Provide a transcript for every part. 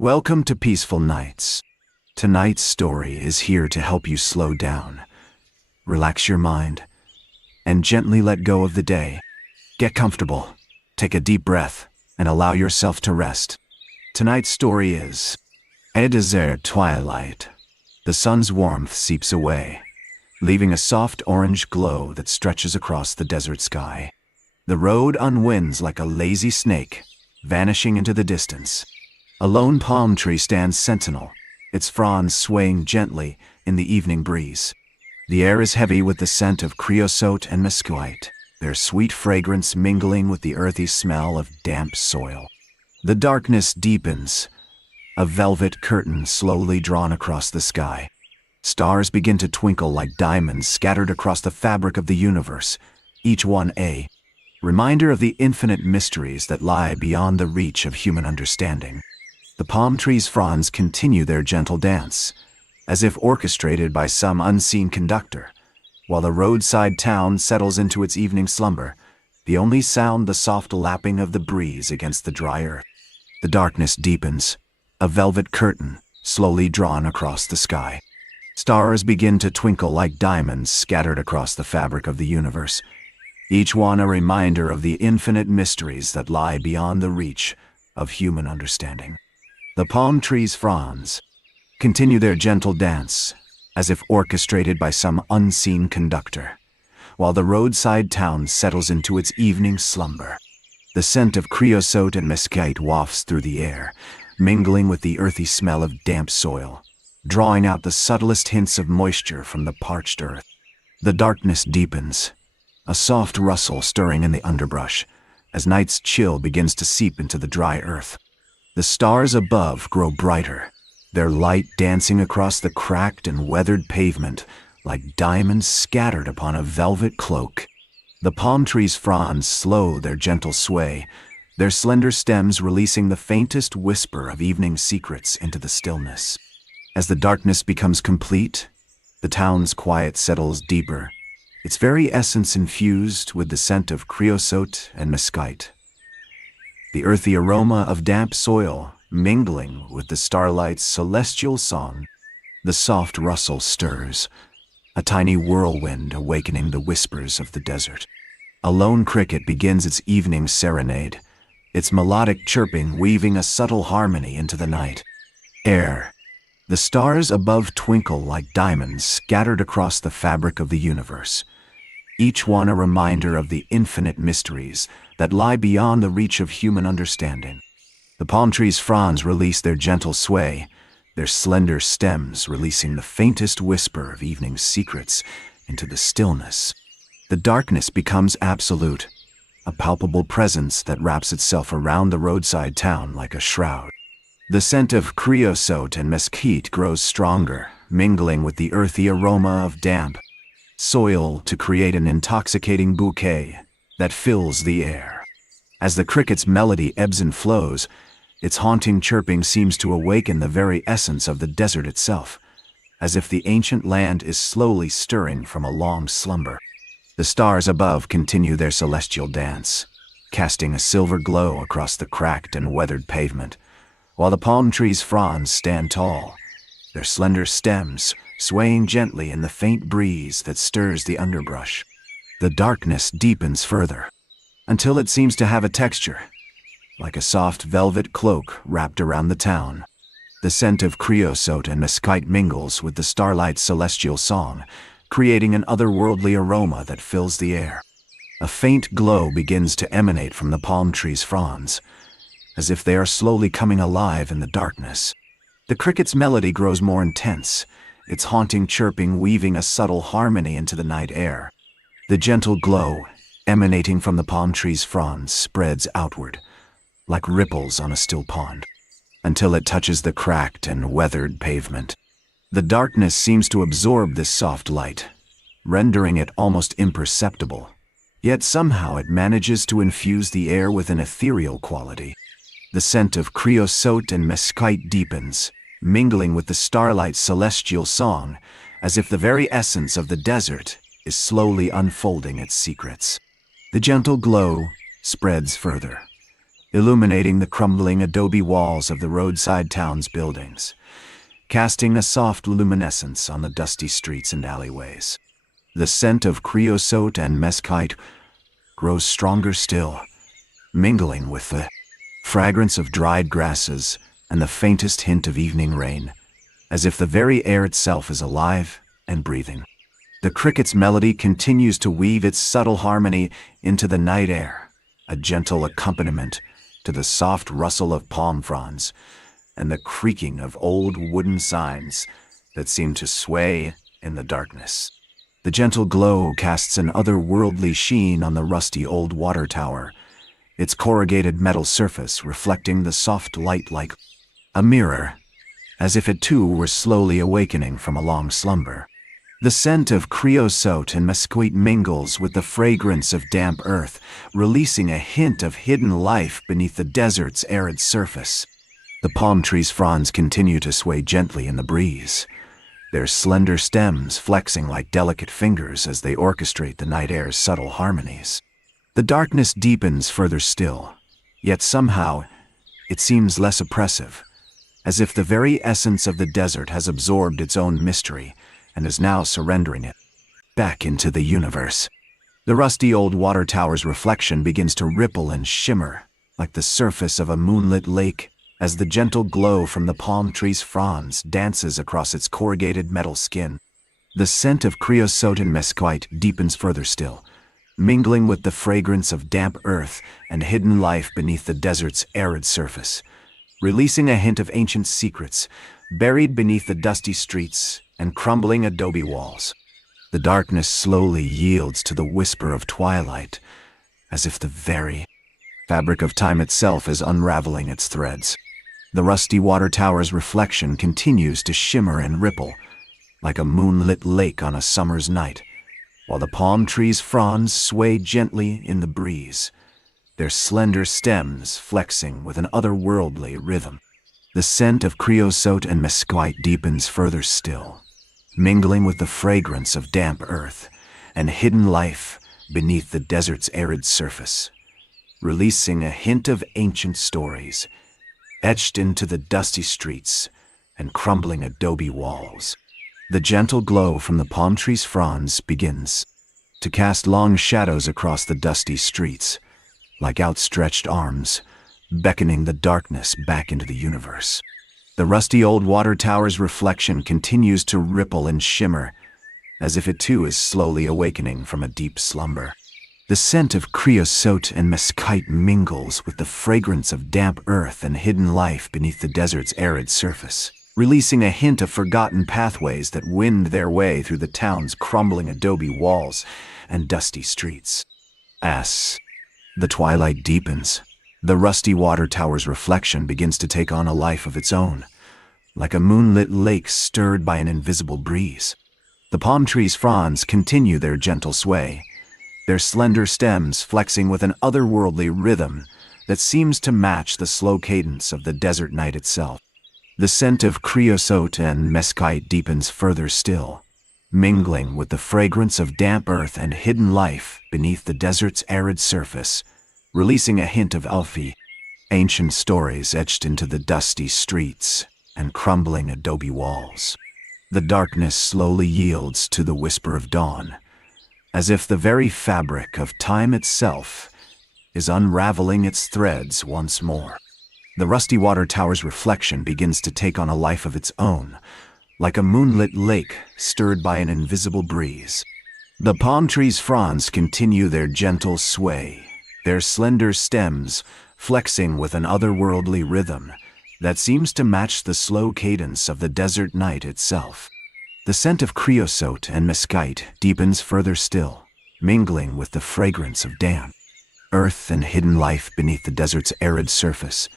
Welcome to Peaceful Nights. Tonight's story is here to help you slow down, relax your mind, and gently let go of the day. Get comfortable, take a deep breath, and allow yourself to rest. Tonight's story is A Desert Twilight. The sun's warmth seeps away, leaving a soft orange glow that stretches across the desert sky. The road unwinds like a lazy snake, vanishing into the distance. A lone palm tree stands sentinel, its fronds swaying gently in the evening breeze. The air is heavy with the scent of creosote and mesquite, their sweet fragrance mingling with the earthy smell of damp soil. The darkness deepens, a velvet curtain slowly drawn across the sky. Stars begin to twinkle like diamonds scattered across the fabric of the universe, each one a reminder of the infinite mysteries that lie beyond the reach of human understanding. The palm tree's fronds continue their gentle dance, as if orchestrated by some unseen conductor, while the roadside town settles into its evening slumber, the only sound the soft lapping of the breeze against the dry earth. The darkness deepens, a velvet curtain slowly drawn across the sky. Stars begin to twinkle like diamonds scattered across the fabric of the universe, each one a reminder of the infinite mysteries that lie beyond the reach of human understanding. The palm tree's fronds continue their gentle dance, as if orchestrated by some unseen conductor, while the roadside town settles into its evening slumber. The scent of creosote and mesquite wafts through the air, mingling with the earthy smell of damp soil, drawing out the subtlest hints of moisture from the parched earth. The darkness deepens, a soft rustle stirring in the underbrush, as night's chill begins to seep into the dry earth. The stars above grow brighter, their light dancing across the cracked and weathered pavement like diamonds scattered upon a velvet cloak. The palm tree's fronds slow their gentle sway, their slender stems releasing the faintest whisper of evening secrets into the stillness. As the darkness becomes complete, the town's quiet settles deeper, its very essence infused with the scent of creosote and mesquite. The earthy aroma of damp soil mingling with the starlight's celestial song. The soft rustle stirs, a tiny whirlwind awakening the whispers of the desert. A lone cricket begins its evening serenade, its melodic chirping weaving a subtle harmony into the night. Air. The stars above twinkle like diamonds scattered across the fabric of the universe, each one a reminder of the infinite mysteries that lie beyond the reach of human understanding. The palm tree's fronds release their gentle sway, their slender stems releasing the faintest whisper of evening's secrets into the stillness. The darkness becomes absolute, a palpable presence that wraps itself around the roadside town like a shroud. The scent of creosote and mesquite grows stronger, mingling with the earthy aroma of damp soil to create an intoxicating bouquet that fills the air. As the cricket's melody ebbs and flows, its haunting chirping seems to awaken the very essence of the desert itself, as if the ancient land is slowly stirring from a long slumber. The stars above continue their celestial dance, casting a silver glow across the cracked and weathered pavement, while the palm tree's fronds stand tall, their slender stems swaying gently in the faint breeze that stirs the underbrush. The darkness deepens further, until it seems to have a texture, like a soft velvet cloak wrapped around the town. The scent of creosote and mesquite mingles with the starlight's celestial song, creating an otherworldly aroma that fills the air. A faint glow begins to emanate from the palm tree's fronds, as if they are slowly coming alive in the darkness. The cricket's melody grows more intense, its haunting chirping weaving a subtle harmony into the night air. The gentle glow, emanating from the palm tree's fronds, spreads outward, like ripples on a still pond, until it touches the cracked and weathered pavement. The darkness seems to absorb this soft light, rendering it almost imperceptible, yet somehow it manages to infuse the air with an ethereal quality. The scent of creosote and mesquite deepens, mingling with the starlight's celestial song, as if the very essence of the desert is slowly unfolding its secrets. The gentle glow spreads further, illuminating the crumbling adobe walls of the roadside town's buildings, casting a soft luminescence on the dusty streets and alleyways. The scent of creosote and mesquite grows stronger still, mingling with the fragrance of dried grasses and the faintest hint of evening rain, as if the very air itself is alive and breathing. The cricket's melody continues to weave its subtle harmony into the night air, a gentle accompaniment to the soft rustle of palm fronds and the creaking of old wooden signs that seem to sway in the darkness. The gentle glow casts an otherworldly sheen on the rusty old water tower, its corrugated metal surface reflecting the soft light like a mirror, as if it too were slowly awakening from a long slumber. The scent of creosote and mesquite mingles with the fragrance of damp earth, releasing a hint of hidden life beneath the desert's arid surface. The palm tree's fronds continue to sway gently in the breeze, their slender stems flexing like delicate fingers as they orchestrate the night air's subtle harmonies. The darkness deepens further still, yet somehow it seems less oppressive, as if the very essence of the desert has absorbed its own mystery and is now surrendering it back into the universe. The rusty old water tower's reflection begins to ripple and shimmer like the surface of a moonlit lake as the gentle glow from the palm tree's fronds dances across its corrugated metal skin. The scent of creosote and mesquite deepens further still, mingling with the fragrance of damp earth and hidden life beneath the desert's arid surface, releasing a hint of ancient secrets buried beneath the dusty streets and crumbling adobe walls. The darkness slowly yields to the whisper of twilight, as if the very fabric of time itself is unraveling its threads. The rusty water tower's reflection continues to shimmer and ripple, like a moonlit lake on a summer's night, while the palm tree's fronds sway gently in the breeze, their slender stems flexing with an otherworldly rhythm. The scent of creosote and mesquite deepens further still, mingling with the fragrance of damp earth and hidden life beneath the desert's arid surface, releasing a hint of ancient stories etched into the dusty streets and crumbling adobe walls. The gentle glow from the palm tree's fronds begins to cast long shadows across the dusty streets, like outstretched arms, beckoning the darkness back into the universe. The rusty old water tower's reflection continues to ripple and shimmer, as if it too is slowly awakening from a deep slumber. The scent of creosote and mesquite mingles with the fragrance of damp earth and hidden life beneath the desert's arid surface, releasing a hint of forgotten pathways that wind their way through the town's crumbling adobe walls and dusty streets. As the twilight deepens, the rusty water tower's reflection begins to take on a life of its own, like a moonlit lake stirred by an invisible breeze. The palm tree's fronds continue their gentle sway, their slender stems flexing with an otherworldly rhythm that seems to match the slow cadence of the desert night itself. The scent of creosote and mesquite deepens further still, mingling with the fragrance of damp earth and hidden life beneath the desert's arid surface, releasing a hint of elfy, ancient stories etched into the dusty streets and crumbling adobe walls. The darkness slowly yields to the whisper of dawn, as if the very fabric of time itself is unraveling its threads once more. The rusty water tower's reflection begins to take on a life of its own, like a moonlit lake stirred by an invisible breeze. The palm tree's fronds continue their gentle sway, their slender stems flexing with an otherworldly rhythm that seems to match the slow cadence of the desert night itself. The scent of creosote and mesquite deepens further still, mingling with the fragrance of damp earth and hidden life beneath the desert's arid surface,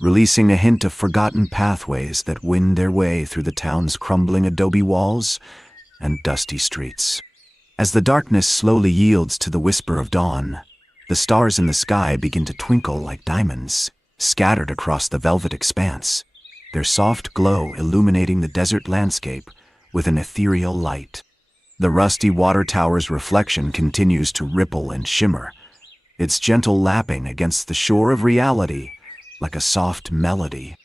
releasing a hint of forgotten pathways that wind their way through the town's crumbling adobe walls and dusty streets. As the darkness slowly yields to the whisper of dawn, the stars in the sky begin to twinkle like diamonds, scattered across the velvet expanse, their soft glow illuminating the desert landscape with an ethereal light. The rusty water tower's reflection continues to ripple and shimmer, its gentle lapping against the shore of reality like a soft melody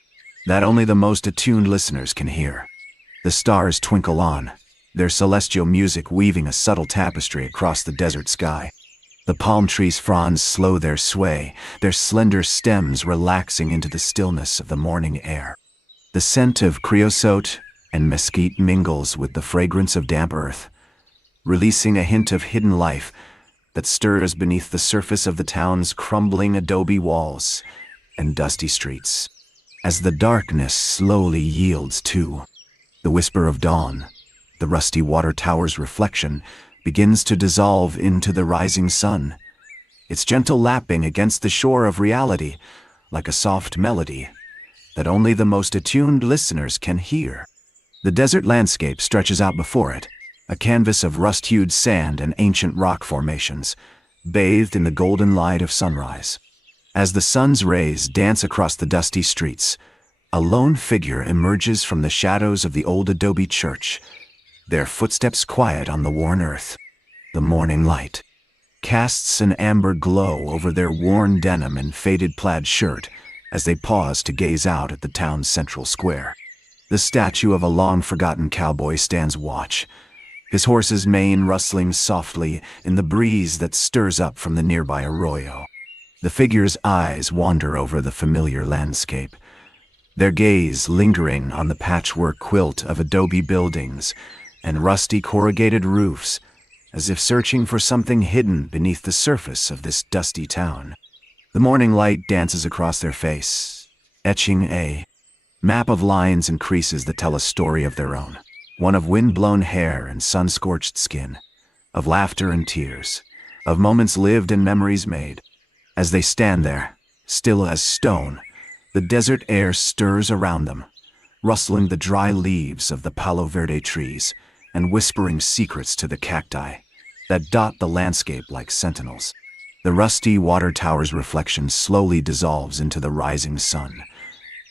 that only the most attuned listeners can hear. The stars twinkle on, their celestial music weaving a subtle tapestry across the desert sky. The palm trees' fronds slow their sway, their slender stems relaxing into the stillness of the morning air. The scent of creosote and mesquite mingles with the fragrance of damp earth, releasing a hint of hidden life that stirs beneath the surface of the town's crumbling adobe walls and dusty streets. As the darkness slowly yields to the whisper of dawn, the rusty water tower's reflection begins to dissolve into the rising sun, its gentle lapping against the shore of reality like a soft melody that only the most attuned listeners can hear. The desert landscape stretches out before it, a canvas of rust-hued sand and ancient rock formations, bathed in the golden light of sunrise. As the sun's rays dance across the dusty streets, a lone figure emerges from the shadows of the old adobe church, their footsteps quiet on the worn earth. The morning light casts an amber glow over their worn denim and faded plaid shirt as they pause to gaze out at the town's central square. The statue of a long-forgotten cowboy stands watch, his horse's mane rustling softly in the breeze that stirs up from the nearby arroyo. The figure's eyes wander over the familiar landscape, their gaze lingering on the patchwork quilt of adobe buildings and rusty corrugated roofs, as if searching for something hidden beneath the surface of this dusty town. The morning light dances across their face, etching a map of lines and creases that tell a story of their own, one of wind-blown hair and sun-scorched skin, of laughter and tears, of moments lived and memories made. As they stand there, still as stone, the desert air stirs around them, rustling the dry leaves of the Palo Verde trees and whispering secrets to the cacti that dot the landscape like sentinels. The rusty water tower's reflection slowly dissolves into the rising sun,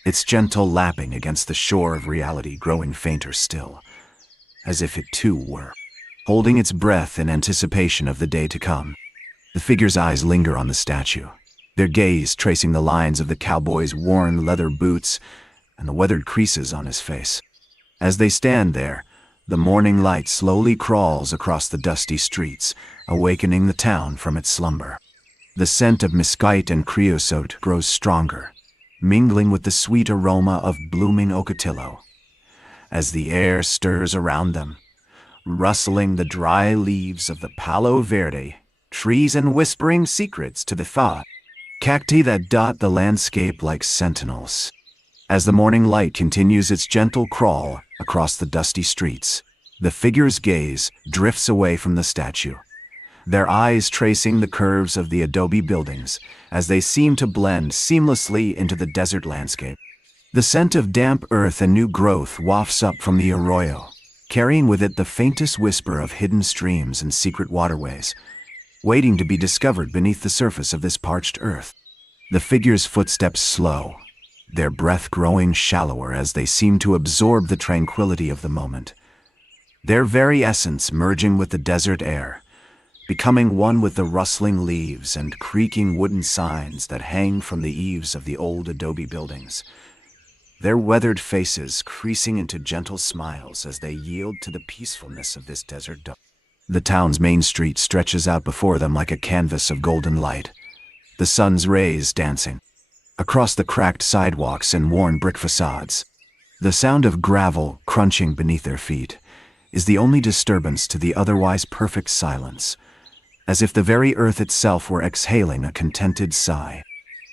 its gentle lapping against the shore of reality growing fainter still, as if it too were holding its breath in anticipation of the day to come. The figure's eyes linger on the statue, their gaze tracing the lines of the cowboy's worn leather boots and the weathered creases on his face. As they stand there, the morning light slowly crawls across the dusty streets, awakening the town from its slumber. The scent of mesquite and creosote grows stronger, mingling with the sweet aroma of blooming ocotillo. As the air stirs around them, rustling the dry leaves of the Palo Verde trees and whispering secrets to the cacti that dot the landscape like sentinels. As the morning light continues its gentle crawl across the dusty streets, the figure's gaze drifts away from the statue, their eyes tracing the curves of the adobe buildings as they seem to blend seamlessly into the desert landscape. The scent of damp earth and new growth wafts up from the arroyo, carrying with it the faintest whisper of hidden streams and secret waterways, waiting to be discovered beneath the surface of this parched earth. The figure's footsteps slow, their breath growing shallower as they seem to absorb the tranquility of the moment, their very essence merging with the desert air, becoming one with the rustling leaves and creaking wooden signs that hang from the eaves of the old adobe buildings, their weathered faces creasing into gentle smiles as they yield to the peacefulness of this desert dawn. The town's main street stretches out before them like a canvas of golden light, the sun's rays dancing across the cracked sidewalks and worn brick facades. The sound of gravel crunching beneath their feet is the only disturbance to the otherwise perfect silence, as if the very earth itself were exhaling a contented sigh.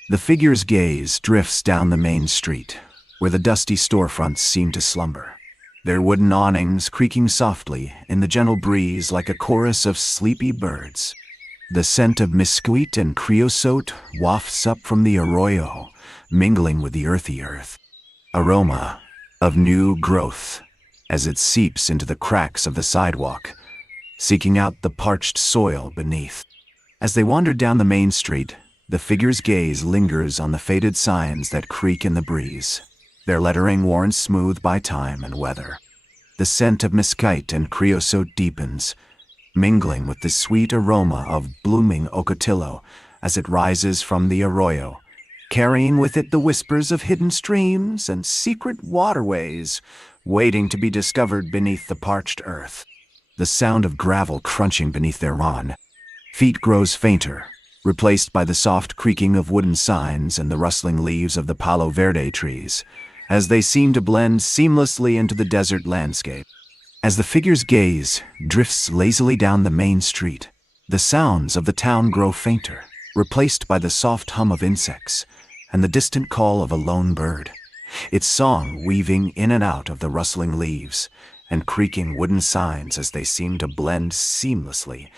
The figure's gaze drifts down the main street, where the dusty storefronts seem to slumber, their wooden awnings creaking softly in the gentle breeze like a chorus of sleepy birds. The scent of mesquite and creosote wafts up from the arroyo, mingling with the earthy earth aroma of new growth as it seeps into the cracks of the sidewalk, seeking out the parched soil beneath. As they wander down the main street, the figure's gaze lingers on the faded signs that creak in the breeze, their lettering worn smooth by time and weather. The scent of mesquite and creosote deepens, mingling with the sweet aroma of blooming ocotillo as it rises from the arroyo, carrying with it the whispers of hidden streams and secret waterways waiting to be discovered beneath the parched earth. The sound of gravel crunching beneath their feet grows fainter, replaced by the soft creaking of wooden signs and the rustling leaves of the Palo Verde trees, as they seem to blend seamlessly into the desert landscape. As the figure's gaze drifts lazily down the main street, the sounds of the town grow fainter, replaced by the soft hum of insects and the distant call of a lone bird, its song weaving in and out of the rustling leaves and creaking wooden signs as they seem to blend seamlessly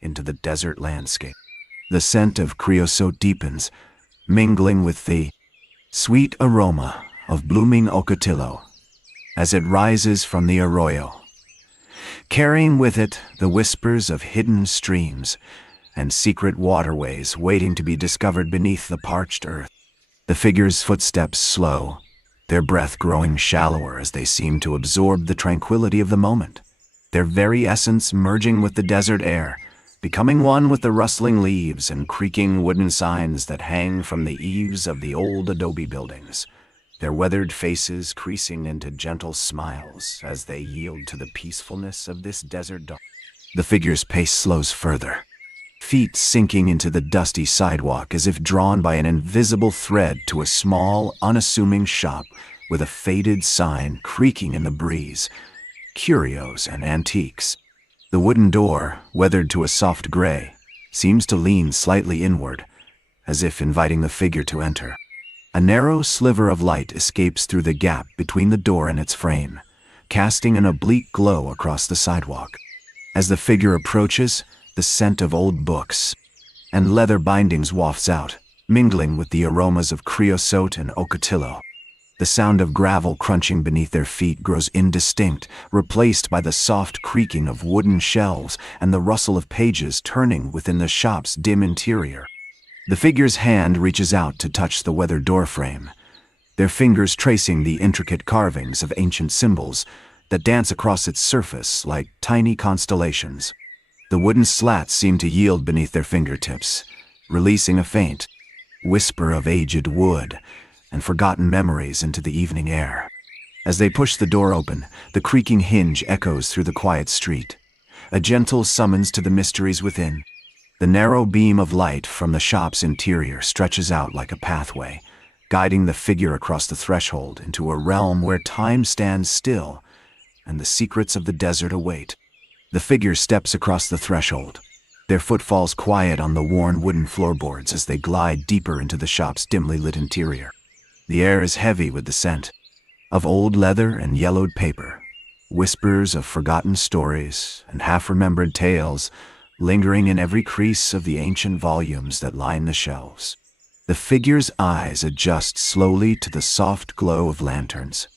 into the desert landscape. The scent of creosote deepens, mingling with the sweet aroma of blooming ocotillo as it rises from the arroyo, carrying with it the whispers of hidden streams and secret waterways waiting to be discovered beneath the parched earth. The figure's footsteps slow, their breath growing shallower as they seem to absorb the tranquility of the moment, their very essence merging with the desert air, becoming one with the rustling leaves and creaking wooden signs that hang from the eaves of the old adobe buildings, their weathered faces creasing into gentle smiles as they yield to the peacefulness of this desert dawn. The figure's pace slows further, feet sinking into the dusty sidewalk as if drawn by an invisible thread to a small, unassuming shop with a faded sign creaking in the breeze, curios and antiques. The wooden door, weathered to a soft gray, seems to lean slightly inward, as if inviting the figure to enter. A narrow sliver of light escapes through the gap between the door and its frame, casting an oblique glow across the sidewalk. As the figure approaches, the scent of old books and leather bindings wafts out, mingling with the aromas of creosote and ocotillo. The sound of gravel crunching beneath their feet grows indistinct, replaced by the soft creaking of wooden shelves and the rustle of pages turning within the shop's dim interior. The figure's hand reaches out to touch the weathered doorframe, their fingers tracing the intricate carvings of ancient symbols that dance across its surface like tiny constellations. The wooden slats seem to yield beneath their fingertips, releasing a faint whisper of aged wood and forgotten memories into the evening air. As they push the door open, the creaking hinge echoes through the quiet street, a gentle summons to the mysteries within. The narrow beam of light from the shop's interior stretches out like a pathway, guiding the figure across the threshold into a realm where time stands still and the secrets of the desert await. The figure steps across the threshold, their footfalls quiet on the worn wooden floorboards as they glide deeper into the shop's dimly lit interior. The air is heavy with the scent of old leather and yellowed paper, whispers of forgotten stories and half-remembered tales lingering in every crease of the ancient volumes that line the shelves. The figure's eyes adjust slowly to the soft glow of lanterns,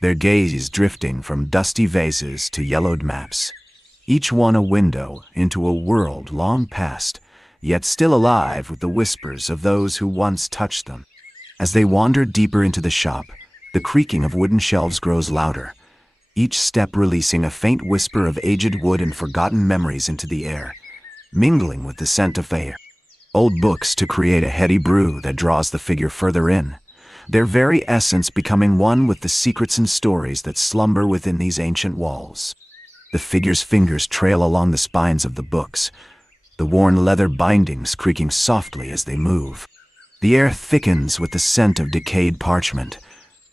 their gaze drifting from dusty vases to yellowed maps, each one a window into a world long past, yet still alive with the whispers of those who once touched them. As they wander deeper into the shop, the creaking of wooden shelves grows louder, each step releasing a faint whisper of aged wood and forgotten memories into the air, mingling with the scent of old books to create a heady brew that draws the figure further in, their very essence becoming one with the secrets and stories that slumber within these ancient walls. The figure's fingers trail along the spines of the books, the worn leather bindings creaking softly as they move. The air thickens with the scent of decayed parchment,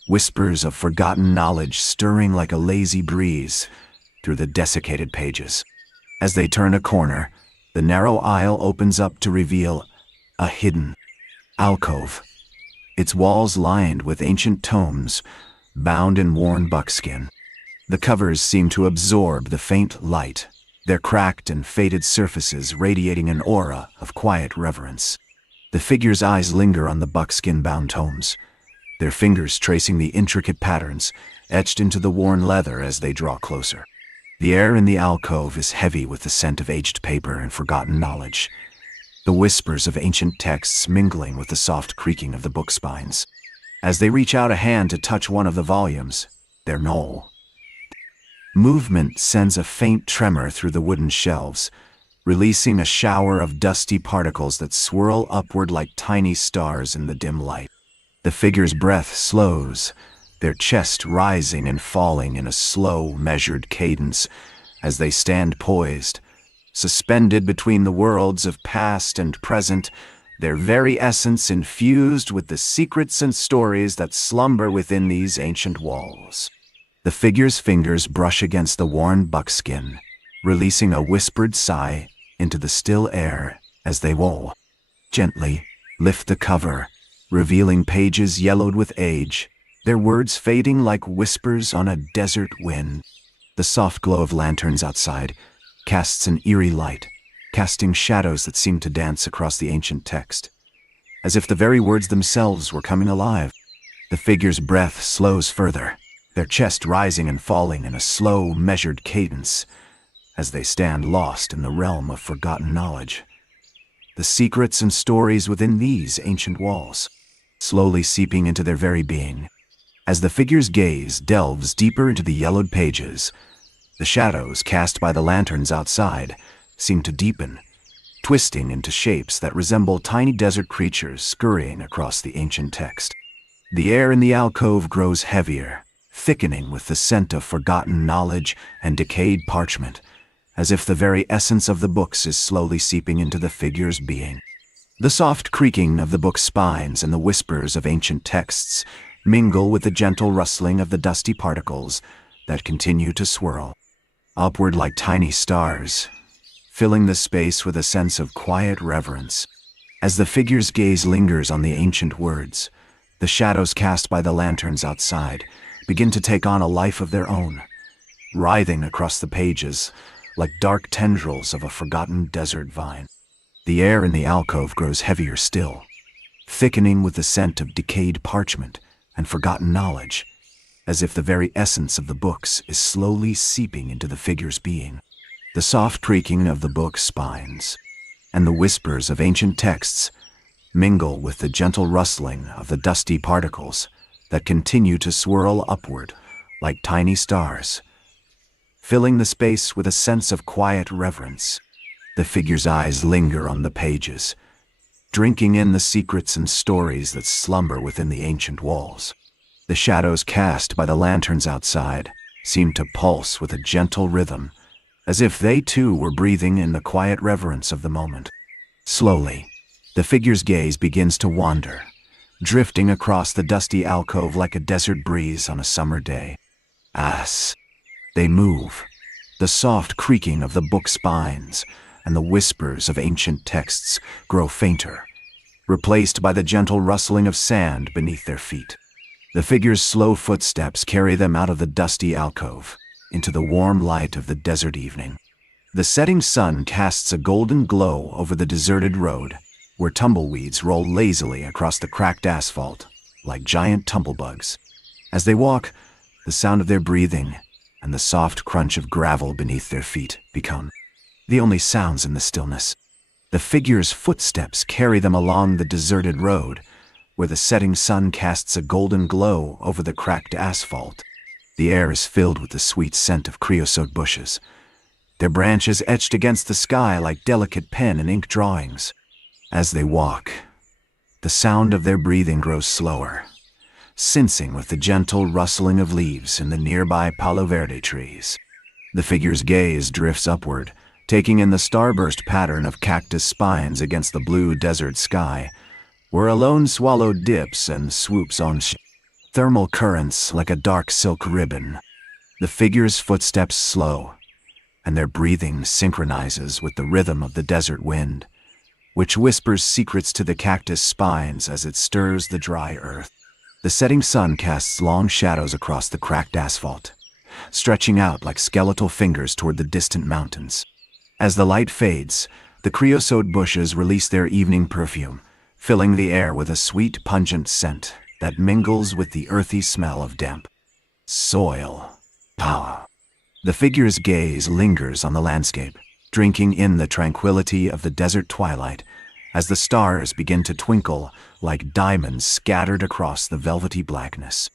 whispers of forgotten knowledge stirring like a lazy breeze through the desiccated pages. As they turn a corner, the narrow aisle opens up to reveal a hidden alcove, its walls lined with ancient tomes bound in worn buckskin. The covers seem to absorb the faint light, their cracked and faded surfaces radiating an aura of quiet reverence. The figure's eyes linger on the buckskin-bound tomes, their fingers tracing the intricate patterns etched into the worn leather as they draw closer. The air in the alcove is heavy with the scent of aged paper and forgotten knowledge, the whispers of ancient texts mingling with the soft creaking of the book spines. As they reach out a hand to touch one of the volumes, their movement sends a faint tremor through the wooden shelves, releasing a shower of dusty particles that swirl upward like tiny stars in the dim light. The figure's breath slows, their chest rising and falling in a slow, measured cadence as they stand poised, suspended between the worlds of past and present, their very essence infused with the secrets and stories that slumber within these ancient walls. The figure's fingers brush against the worn buckskin, releasing a whispered sigh into the still air as they gently lift the cover, revealing pages yellowed with age, their words fading like whispers on a desert wind. The soft glow of lanterns outside casts an eerie light, casting shadows that seem to dance across the ancient text, as if the very words themselves were coming alive. The figure's breath slows further, their chest rising and falling in a slow, measured cadence, as they stand lost in the realm of forgotten knowledge. The secrets and stories within these ancient walls, slowly seeping into their very being. As the figure's gaze delves deeper into the yellowed pages, the shadows cast by the lanterns outside seem to deepen, twisting into shapes that resemble tiny desert creatures scurrying across the ancient text. The air in the alcove grows heavier, thickening with the scent of forgotten knowledge and decayed parchment, as if the very essence of the books is slowly seeping into the figure's being. The soft creaking of the book's spines and the whispers of ancient texts mingle with the gentle rustling of the dusty particles that continue to swirl upward like tiny stars, filling the space with a sense of quiet reverence. As the figure's gaze lingers on the ancient words, the shadows cast by the lanterns outside begin to take on a life of their own, writhing across the pages like dark tendrils of a forgotten desert vine. The air in the alcove grows heavier still, thickening with the scent of decayed parchment and forgotten knowledge, as if the very essence of the books is slowly seeping into the figure's being. The soft creaking of the book's spines and the whispers of ancient texts mingle with the gentle rustling of the dusty particles that continue to swirl upward like tiny stars, filling the space with a sense of quiet reverence. The figure's eyes linger on the pages, drinking in the secrets and stories that slumber within the ancient walls. The shadows cast by the lanterns outside seem to pulse with a gentle rhythm, as if they too were breathing in the quiet reverence of the moment. Slowly, the figure's gaze begins to wander, drifting across the dusty alcove like a desert breeze on a summer day. As they move, the soft creaking of the book spines and the whispers of ancient texts grow fainter, replaced by the gentle rustling of sand beneath their feet. The figure's slow footsteps carry them out of the dusty alcove into the warm light of the desert evening. The setting sun casts a golden glow over the deserted road, where tumbleweeds roll lazily across the cracked asphalt like giant tumblebugs. As they walk, the sound of their breathing and the soft crunch of gravel beneath their feet become the only sounds in the stillness. The figure's footsteps carry them along the deserted road, where the setting sun casts a golden glow over the cracked asphalt. The air is filled with the sweet scent of creosote bushes, their branches etched against the sky like delicate pen and ink drawings. As they walk, the sound of their breathing grows slower, syncing with the gentle rustling of leaves in the nearby Palo Verde trees. The figure's gaze drifts upward, taking in the starburst pattern of cactus spines against the blue desert sky, where a lone swallow dips and swoops on thermal currents like a dark silk ribbon. The figure's footsteps slow, and their breathing synchronizes with the rhythm of the desert wind, which whispers secrets to the cactus spines as it stirs the dry earth. The setting sun casts long shadows across the cracked asphalt, stretching out like skeletal fingers toward the distant mountains. As the light fades, the creosote bushes release their evening perfume, filling the air with a sweet, pungent scent that mingles with the earthy smell of damp soil. Power. The figure's gaze lingers on the landscape, drinking in the tranquility of the desert twilight as the stars begin to twinkle like diamonds scattered across the velvety blackness.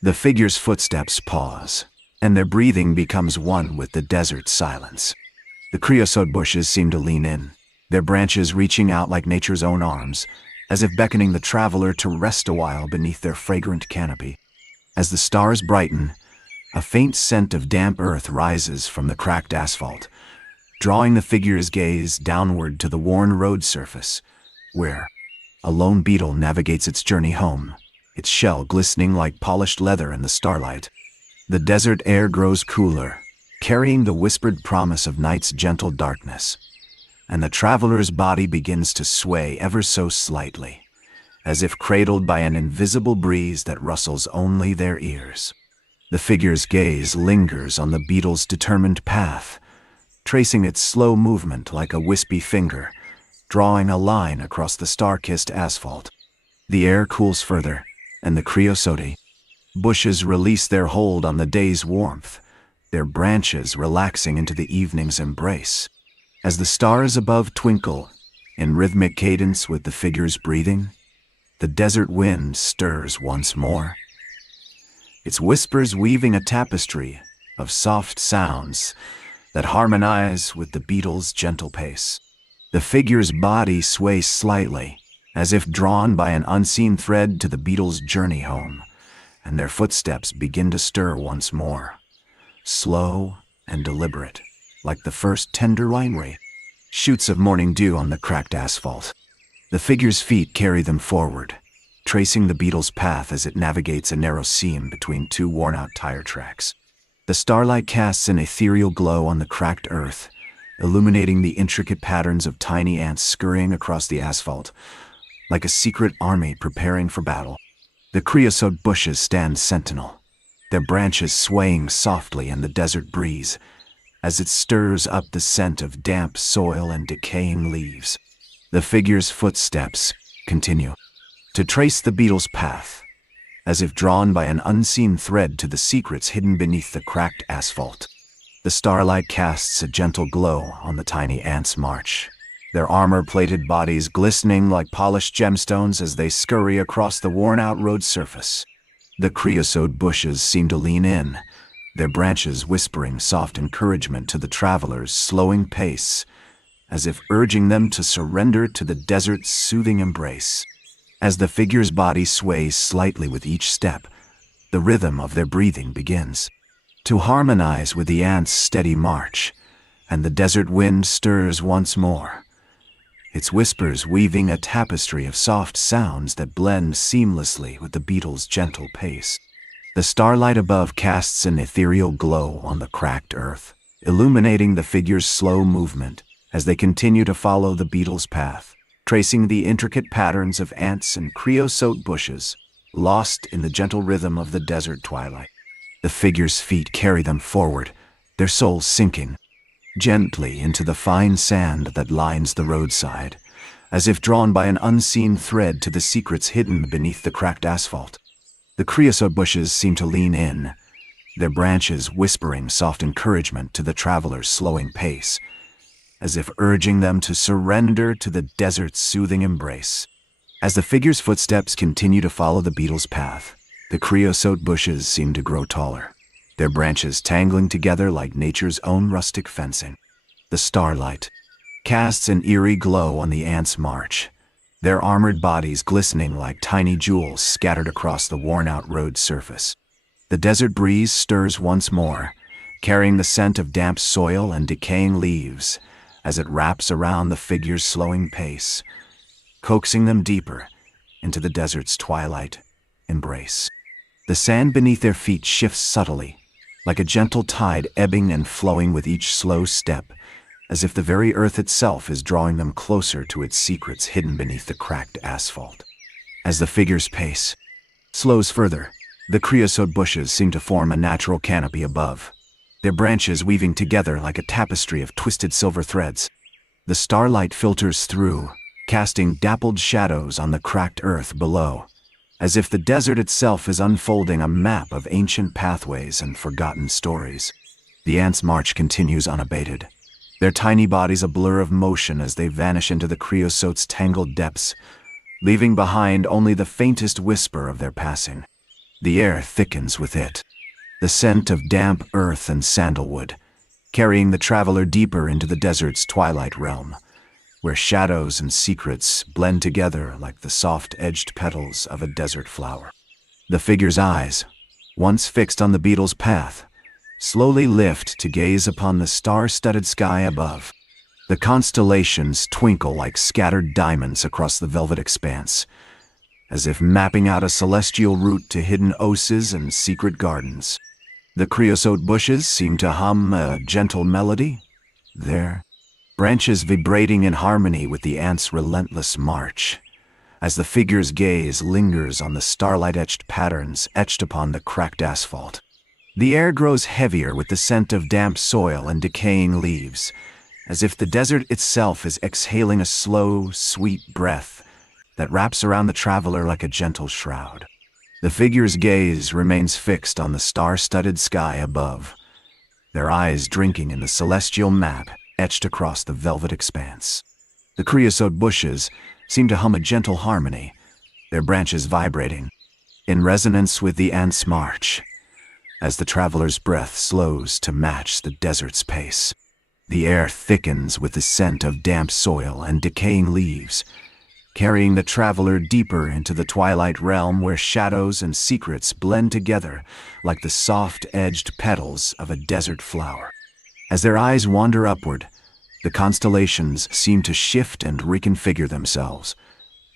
The figure's footsteps pause, and their breathing becomes one with the desert silence. The creosote bushes seem to lean in, their branches reaching out like nature's own arms, as if beckoning the traveler to rest a while beneath their fragrant canopy. As the stars brighten, a faint scent of damp earth rises from the cracked asphalt, drawing the figure's gaze downward to the worn road surface, where a lone beetle navigates its journey home, its shell glistening like polished leather in the starlight. The desert air grows cooler, carrying the whispered promise of night's gentle darkness, and the traveler's body begins to sway ever so slightly, as if cradled by an invisible breeze that rustles only their ears. The figure's gaze lingers on the beetle's determined path, tracing its slow movement like a wispy finger, drawing a line across the star-kissed asphalt. The air cools further, and the creosote bushes release their hold on the day's warmth, their branches relaxing into the evening's embrace. As the stars above twinkle, in rhythmic cadence with the figure's breathing, the desert wind stirs once more, its whispers weaving a tapestry of soft sounds that harmonize with the beetle's gentle pace. The figure's body sways slightly, as if drawn by an unseen thread to the beetle's journey home, and their footsteps begin to stir once more, slow and deliberate, like the first tender rain shoots of morning dew on the cracked asphalt. The figure's feet carry them forward, tracing the beetle's path as it navigates a narrow seam between two worn-out tire tracks. The starlight casts an ethereal glow on the cracked earth, illuminating the intricate patterns of tiny ants scurrying across the asphalt, like a secret army preparing for battle. The creosote bushes stand sentinel, their branches swaying softly in the desert breeze as it stirs up the scent of damp soil and decaying leaves. The figure's footsteps continue to trace the beetle's path, as if drawn by an unseen thread to the secrets hidden beneath the cracked asphalt. The starlight casts a gentle glow on the tiny ants' march, their armor-plated bodies glistening like polished gemstones as they scurry across the worn-out road surface. The creosote bushes seem to lean in, their branches whispering soft encouragement to the traveler's slowing pace, as if urging them to surrender to the desert's soothing embrace. As the figure's body sways slightly with each step, the rhythm of their breathing begins to harmonize with the ants' steady march, and the desert wind stirs once more, its whispers weaving a tapestry of soft sounds that blend seamlessly with the beetle's gentle pace. The starlight above casts an ethereal glow on the cracked earth, illuminating the figure's slow movement as they continue to follow the beetle's path, tracing the intricate patterns of ants and creosote bushes, lost in the gentle rhythm of the desert twilight. The figure's feet carry them forward, their souls sinking gently into the fine sand that lines the roadside, as if drawn by an unseen thread to the secrets hidden beneath the cracked asphalt. The creosote bushes seem to lean in, their branches whispering soft encouragement to the traveler's slowing pace, as if urging them to surrender to the desert's soothing embrace. As the figure's footsteps continue to follow the beetle's path, the creosote bushes seem to grow taller, their branches tangling together like nature's own rustic fencing. The starlight casts an eerie glow on the ants' march, their armored bodies glistening like tiny jewels scattered across the worn-out road surface. The desert breeze stirs once more, carrying the scent of damp soil and decaying leaves as it wraps around the figure's slowing pace, coaxing them deeper into the desert's twilight embrace. The sand beneath their feet shifts subtly, like a gentle tide ebbing and flowing with each slow step, as if the very earth itself is drawing them closer to its secrets hidden beneath the cracked asphalt. As the figure's pace slows further, the creosote bushes seem to form a natural canopy above, their branches weaving together like a tapestry of twisted silver threads. The starlight filters through, casting dappled shadows on the cracked earth below, as if the desert itself is unfolding a map of ancient pathways and forgotten stories. The ants' march continues unabated, their tiny bodies a blur of motion as they vanish into the creosote's tangled depths, leaving behind only the faintest whisper of their passing. The air thickens with it, the scent of damp earth and sandalwood, carrying the traveler deeper into the desert's twilight realm, where shadows and secrets blend together like the soft-edged petals of a desert flower. The figure's eyes, once fixed on the beetle's path, slowly lift to gaze upon the star-studded sky above. The constellations twinkle like scattered diamonds across the velvet expanse, as if mapping out a celestial route to hidden oses and secret gardens. The creosote bushes seem to hum a gentle melody, their branches vibrating in harmony with the ant's relentless march, as the figure's gaze lingers on the starlight-etched patterns etched upon the cracked asphalt. The air grows heavier with the scent of damp soil and decaying leaves, as if the desert itself is exhaling a slow, sweet breath that wraps around the traveler like a gentle shroud. The figure's gaze remains fixed on the star-studded sky above, their eyes drinking in the celestial map etched across the velvet expanse. The creosote bushes seem to hum a gentle harmony, their branches vibrating in resonance with the ant's march, as the traveler's breath slows to match the desert's pace. The air thickens with the scent of damp soil and decaying leaves, carrying the traveler deeper into the twilight realm where shadows and secrets blend together like the soft-edged petals of a desert flower. As their eyes wander upward, the constellations seem to shift and reconfigure themselves,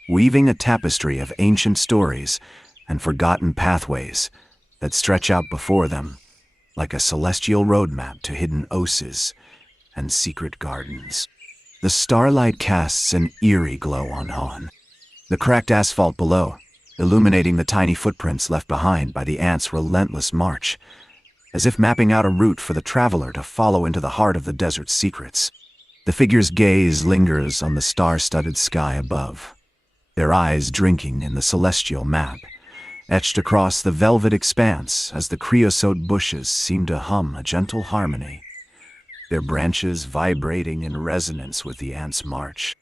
weaving a tapestry of ancient stories and forgotten pathways that stretch out before them like a celestial roadmap to hidden oses and secret gardens. The starlight casts an eerie glow on the cracked asphalt below, illuminating the tiny footprints left behind by the ant's relentless march, as if mapping out a route for the traveler to follow into the heart of the desert's secrets. The figure's gaze lingers on the star-studded sky above, their eyes drinking in the celestial map, etched across the velvet expanse as the creosote bushes seem to hum a gentle harmony, their branches vibrating in resonance with the ant's march.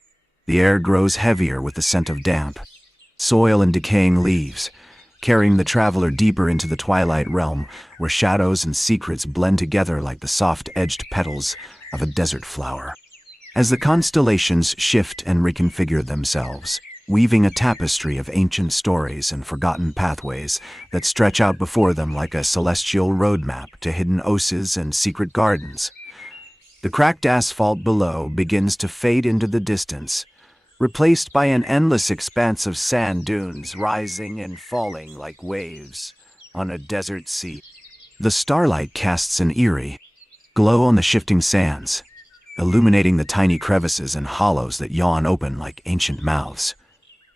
The air grows heavier with the scent of damp soil and decaying leaves, carrying the traveler deeper into the twilight realm where shadows and secrets blend together like the soft-edged petals of a desert flower. As the constellations shift and reconfigure themselves, weaving a tapestry of ancient stories and forgotten pathways that stretch out before them like a celestial roadmap to hidden oses and secret gardens, the cracked asphalt below begins to fade into the distance, replaced by an endless expanse of sand dunes rising and falling like waves on a desert sea. The starlight casts an eerie glow on the shifting sands, illuminating the tiny crevices and hollows that yawn open like ancient mouths,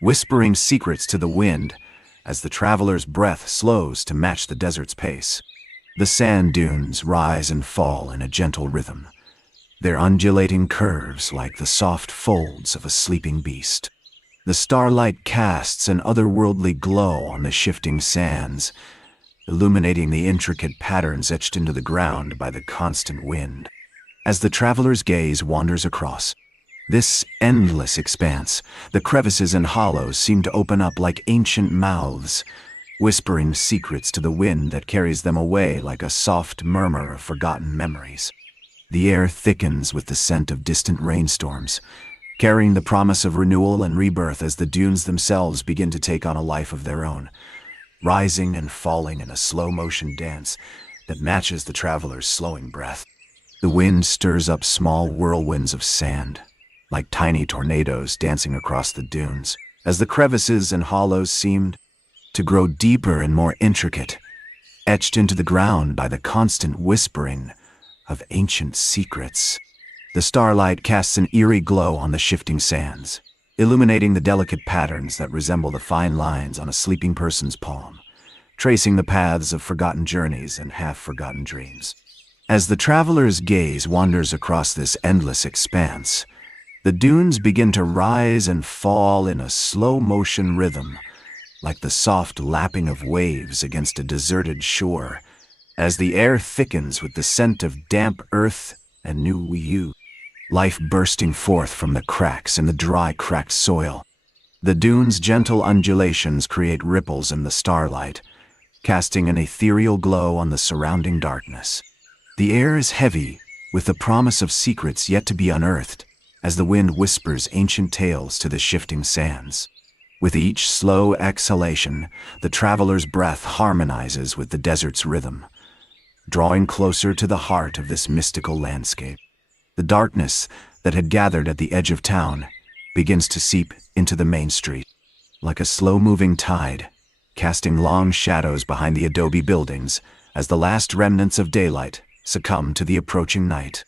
whispering secrets to the wind as the traveler's breath slows to match the desert's pace. The sand dunes rise and fall in a gentle rhythm, their undulating curves like the soft folds of a sleeping beast. The starlight casts an otherworldly glow on the shifting sands, illuminating the intricate patterns etched into the ground by the constant wind. As the traveler's gaze wanders across this endless expanse, the crevices and hollows seem to open up like ancient mouths, whispering secrets to the wind that carries them away like a soft murmur of forgotten memories. The air thickens with the scent of distant rainstorms, carrying the promise of renewal and rebirth as the dunes themselves begin to take on a life of their own, rising and falling in a slow-motion dance that matches the traveler's slowing breath. The wind stirs up small whirlwinds of sand, like tiny tornadoes dancing across the dunes, as the crevices and hollows seemed to grow deeper and more intricate, etched into the ground by the constant whispering of ancient secrets. The starlight casts an eerie glow on the shifting sands, illuminating the delicate patterns that resemble the fine lines on a sleeping person's palm, tracing the paths of forgotten journeys and half-forgotten dreams. As the traveler's gaze wanders across this endless expanse, the dunes begin to rise and fall in a slow-motion rhythm, like the soft lapping of waves against a deserted shore, as the air thickens with the scent of damp earth and new life bursting forth from the cracks in the dry, cracked soil. The dunes' gentle undulations create ripples in the starlight, casting an ethereal glow on the surrounding darkness. The air is heavy with the promise of secrets yet to be unearthed, as the wind whispers ancient tales to the shifting sands. With each slow exhalation, the traveler's breath harmonizes with the desert's rhythm, drawing closer to the heart of this mystical landscape. The darkness that had gathered at the edge of town begins to seep into the main street, like a slow-moving tide, casting long shadows behind the adobe buildings as the last remnants of daylight succumb to the approaching night.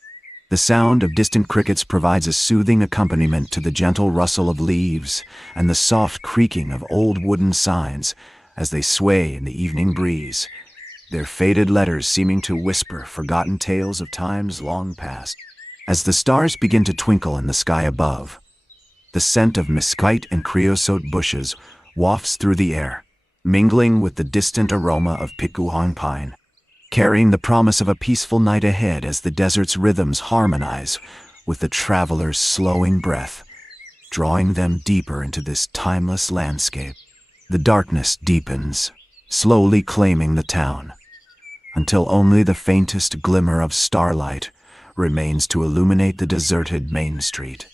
The sound of distant crickets provides a soothing accompaniment to the gentle rustle of leaves and the soft creaking of old wooden signs as they sway in the evening breeze, their faded letters seeming to whisper forgotten tales of times long past. As the stars begin to twinkle in the sky above, the scent of mesquite and creosote bushes wafts through the air, mingling with the distant aroma of pikuang pine, carrying the promise of a peaceful night ahead as the desert's rhythms harmonize with the traveler's slowing breath, drawing them deeper into this timeless landscape. The darkness deepens, slowly claiming the town, until only the faintest glimmer of starlight remains to illuminate the deserted main street,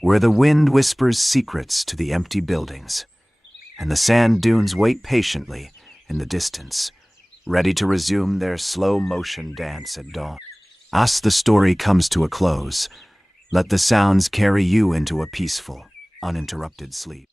where the wind whispers secrets to the empty buildings, and the sand dunes wait patiently in the distance, ready to resume their slow-motion dance at dawn. As the story comes to a close, let the sounds carry you into a peaceful, uninterrupted sleep.